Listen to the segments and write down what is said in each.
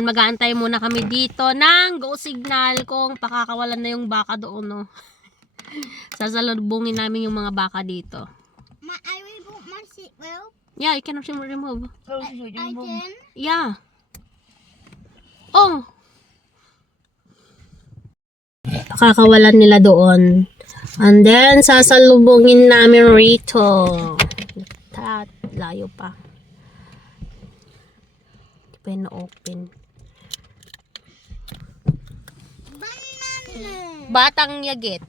Ayan, mag-aantay muna kami dito ng go signal kung pakakawalan na yung baka doon, no. Sasalubungin namin yung mga baka dito. I remove my seatbelt. Yeah, you can remove. I can. Yeah. Oh. Pakakawalan nila doon. And then, sasalubungin namin rito. Layo pa. Hindi pa yun na-open. Batang Yagit.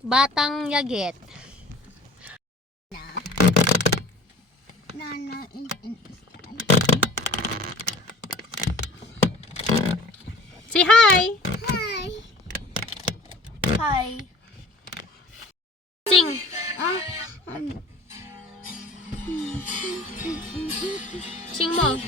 Batang Yagit. Nana is inside. Say hi. Hi. Hi. Sing. Sing mo.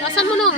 Lasan mo nung.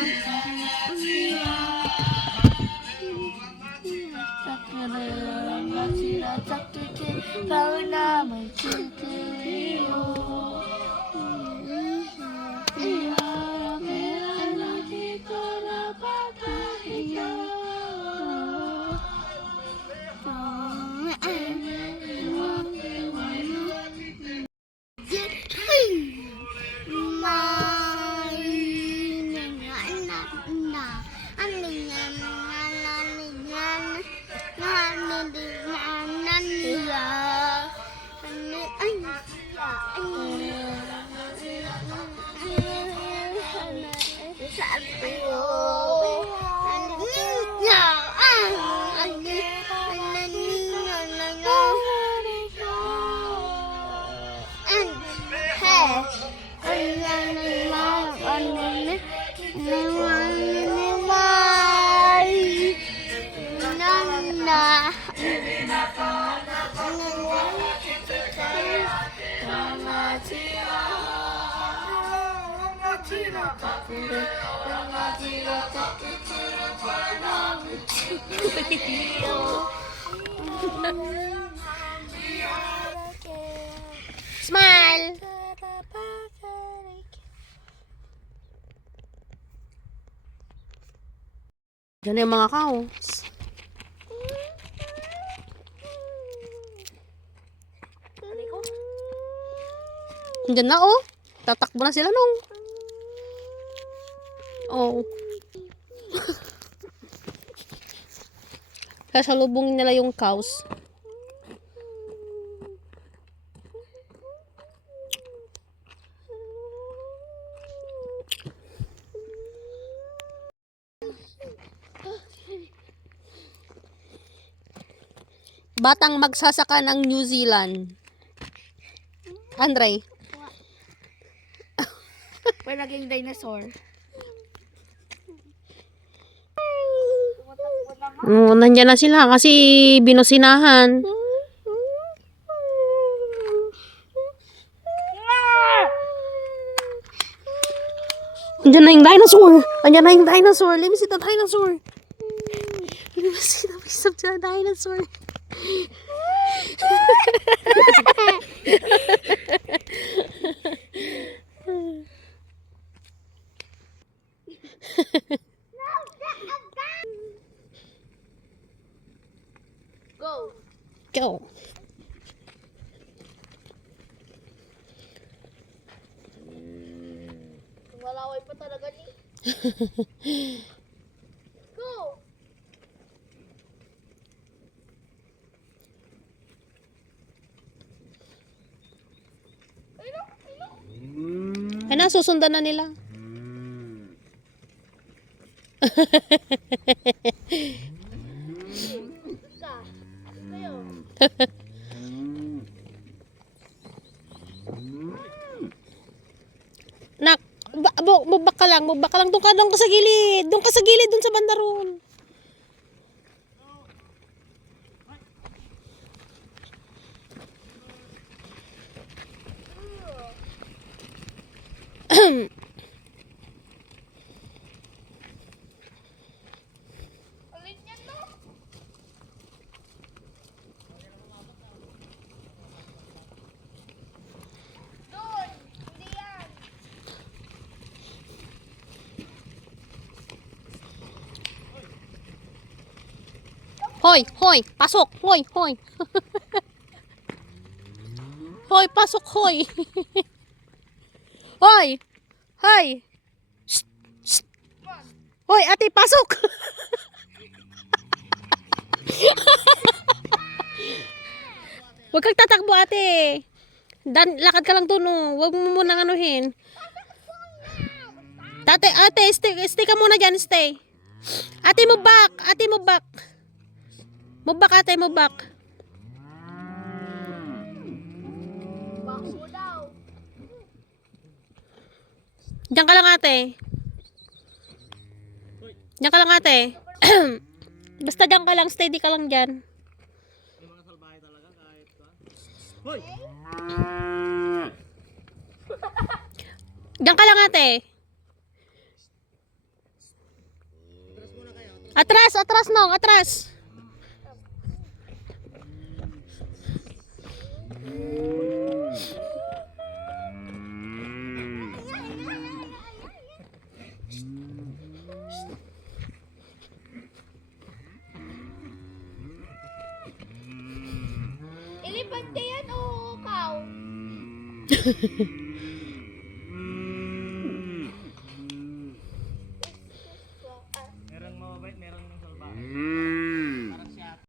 Smile. Diyan na yung mga cows. Diyan na oh. Tatakbo na sila nung. Oh. Sasalubungin nila yung cows. Batang magsasaka ng New Zealand. Andre. We're naging dinosaur. Oh, nandyan na sila kasi binusinahan. Andyan na yung dinosaur. Andyan na yung dinosaur. Let me see the dinosaur. Let me see the piece of the dinosaur. Go. Go. Malaway pa talaga ni. Go. Ay na, susundan na nila. Nak, mubak ka lang. Doon ka sa gilid. Doon ka sa gilid, doon sa banda roon. Hoy, hoy, pasok. Hoy, hoy. Hoy, pasok, hoy. Hoy. Hoy. Shh, shh. Hoy, ate, pasok. Huwag kang tatakbo, ate. Lakad ka lang doon, oh. Huwag mo munang anuhin. Ate, stay ka muna dyan, stay. Ate, move back. Ate, move back. Move back, ate, move back. Back mo daw. Diyan ka lang, ate. Diyan ka lang, ate. Basta diyan ka lang, steady ka lang dyan. Diyan ka lang, ate. Atras, atras, Nong, atras. Elefante yan o cow?